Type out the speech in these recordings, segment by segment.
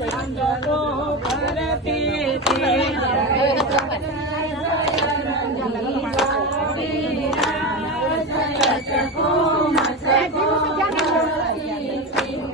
मटको करते थे मटको मटको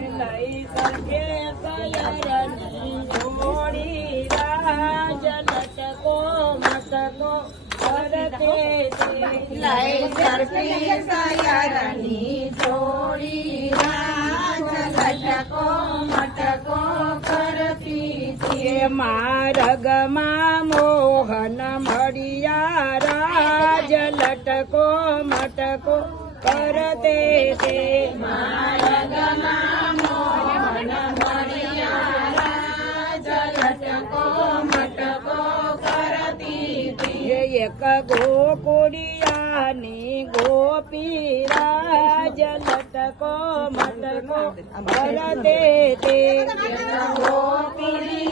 लई सरके सयरनी जोड़ी राज लटको मटको करते थे લઈ સરપી સયરની જોડી રાજ લટકો મટકો કરતી હતી. માર્ગમાં મોહન મળ્યા રાજ લટકો મટકો કરતે તે માર્ગમાં મોહન મળ્યા રાજ લટકો મટકો કરતી હતી. એક ગોકુડિયાની ગોપી રાજ લટકો મટકો કરતે તે ગોપિયાની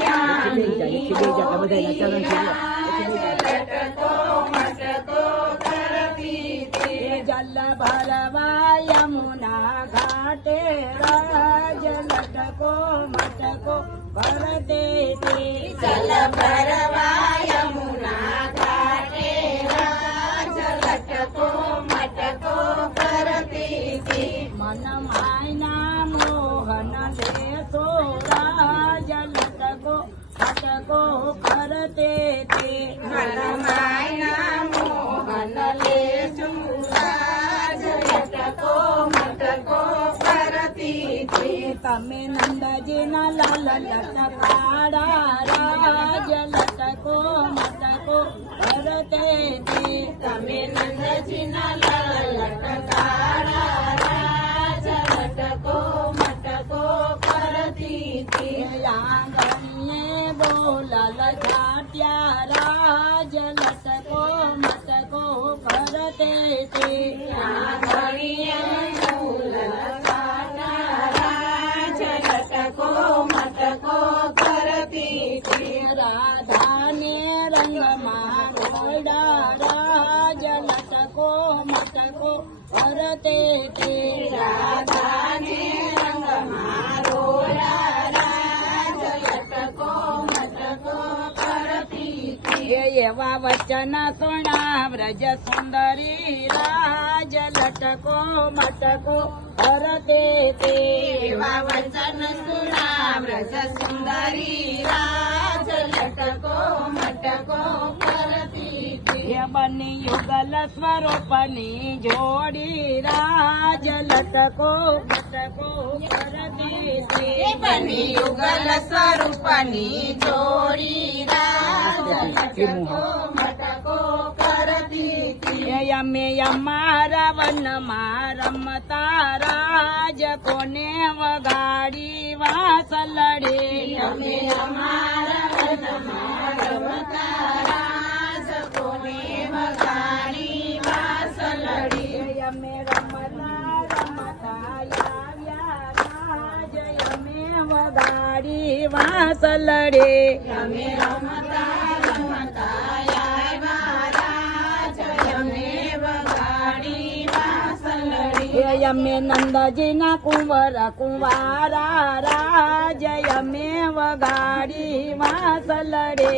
લટકો મટકો કરતી હતી. જલ ભરવા યમુના ઘાટે રાજ લટકો મટકો કરતે તે જલ ભરવા યમુના ઘાટે રાજ લટકો મટકો કરતી હતી. મન માયના મોહન દેશો રાજ લટકો મટકો કરતે તે મનમાયના મોહન લેશું રાજ લટકો મટકો કરતી હતી. તમે નંદજીના લાલ લટકાડા રાજ લટકો મટકો કરતે તે તમે નંદજીના લાલ લટકાડા રાજ લટકો મટકો કરતી હતી. આંગણીએ બોલાલ જાટ્યા રાજ લટકો મટકો કરતે તે આંગણીએ ફૂલ લગાડતા રાજ લટકો મટકો કરતી હતી. રાધાને રંગમાં ગોડા રાજ લટકો મટકો કરતે તે રાધાને રંગમાં રોલા રાજ લટકો મટકો કરતી હતી. એવા વચન સુણા વ્રજ સુંદરી રાજ લટકો મટકો કરતે તે એવા વચન સુના વ્રજ સુંદરી રાજ લટકો મટકો કરતી હતી. બની યુગલ સ્વરૂપની જોડી રાજ લટકો મટકો કરતે તે બની યુગલ સ્વરૂપની જોડી રાજ લટકો મટકો કરતી હતી. અમે અમારા વનમાં રમતા રાજ કોને વગાડી વાસલડે અમે અમારા વનમાં રમતા રાજ કોને વગાડી વાસલડી. અમે રમતા રમતા આવ્યા રાજ અમે વગાડી વાસલડે અમે રમતા રમતા આવ્યા રાજ અમે વગાડી વાસલડી. અમે નંદજીના કુંવર કુંવારા રાજ અમે વગાડી વાસલડે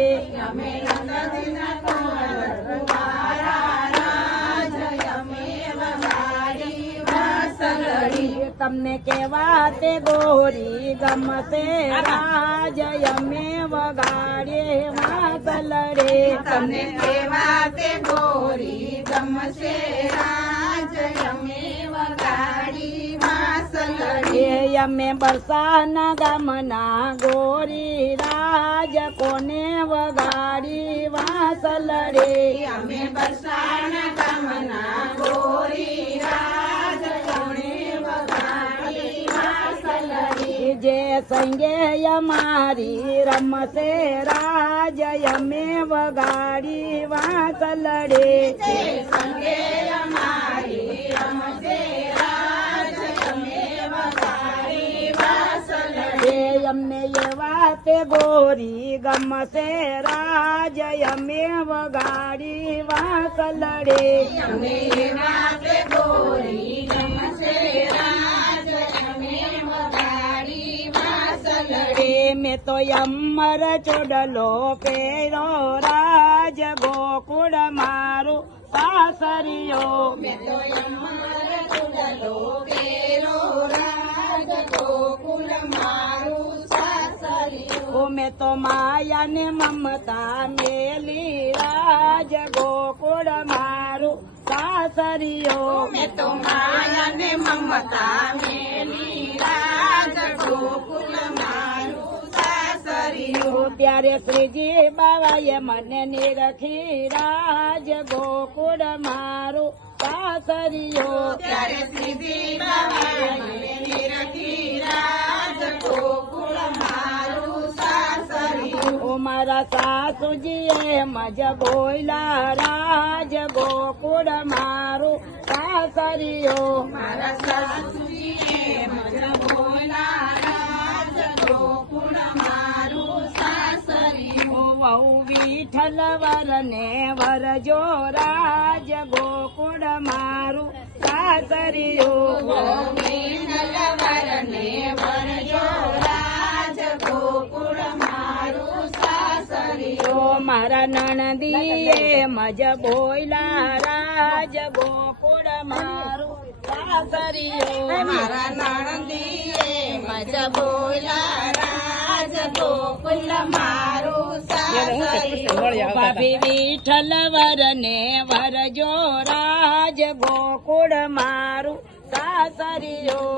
અમે નંદજીના કુંવર કુંવારા રાજ અમે વગાડી વાસલડી. તમને કેવા તે ગોરી ગમશે રાજ અમે વગાડે વાસલડે તમને કેવા તે ગોરી ગમશે રાજ અમે વગાડી વાસલડી. અમે બરસાના ગામના ગોરી રાજ કોને વગાડી વાસલડે અમે બરસાના ગામના ગોરી રાજ કોને વગાડી વાસલડી. જે સંગે અમારી રમશે રાજ અમે વગાડી વાસલડે તે સંગે અમારી રમશે રાજ અમે વગાડી વાસલડી. અમને એવા તે ગોરી ગમશે રાજ અમે વગાડી વાસલડે અમે એવા તે ગોરી ગમશે રાજ અમે વગાડી વાસલડી. મેં તો અમર ચોડલો પેરો રાજ ગોકુળ મારું સાસરિયો મેં તો અમર ચૂડલો પેરો રાજ ગોકુળ મારું સાસરિયું. ઓ મેં તો માયા ને મમતા મેલી રાજ ગોકુળ મારું સાસરિયો મેં તો માયા ને મમતા મેલી રાજ ગોકુળ મારું સાસરિયું. ત્યારે શ્રીજી બાવાએ મને નિરખી રાજ ગોકુળ મારું સાસરિયો ત્યારે શ્રીજી બાબાએ નિરખી રાજ ગોકુળ મારું સાસરિયું. ઓ મારા સાસુજીએ મજ બોયલા રાજ ગોકુળ મારું સાસરિયો મારા સાસુજીએ મજ બોલા રાજ ગોકુળ મારું સાસરિયું. ઓ વહુ વિઠ્ઠલ વરને વરજો રાજ ગોકુળ મારું સાસરિયો ગોવિંદલવરને વરજો રાજ ગોકુળ મારું સાસરિયું. ઓ મારા નણદીએ મજ બોયલા રાજ ગોકુળ મારું સાસરિયો મારા નણંદીએ મજ બોલા રાજ ગોકુળ મારું સાસરિયું. ભાભી વિઠ્ઠલ વરને વરજો રાજ ગોકુળ મારું સાસરિયો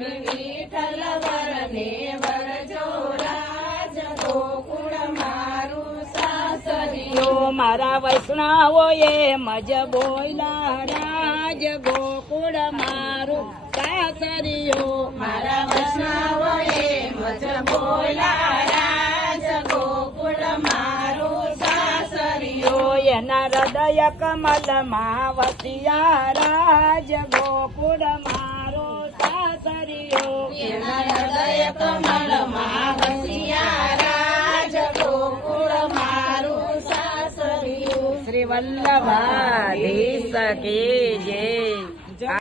વિઠ્ઠલ વરને વરજો રાજ ગોકુળ મારું સાસરિયું. ઓ મારા વૈષ્ણવોએ મજ બોયલા રાજ ગોકુળ મારું સાસરિયો મારા વૈષ્ણવોએ મજ બોલા રાજ ગોકુળ મારું સાસરિયું. ઓ એના હૃદય કમલમાં વસિયા રાજ ગોકુળ મારું સાસરિયો એના હૃદય કમળમાં વસિયા રાજ ગોકુળ મારું સાસરિયું. શ્રી વલ્લભાધીશ કી જય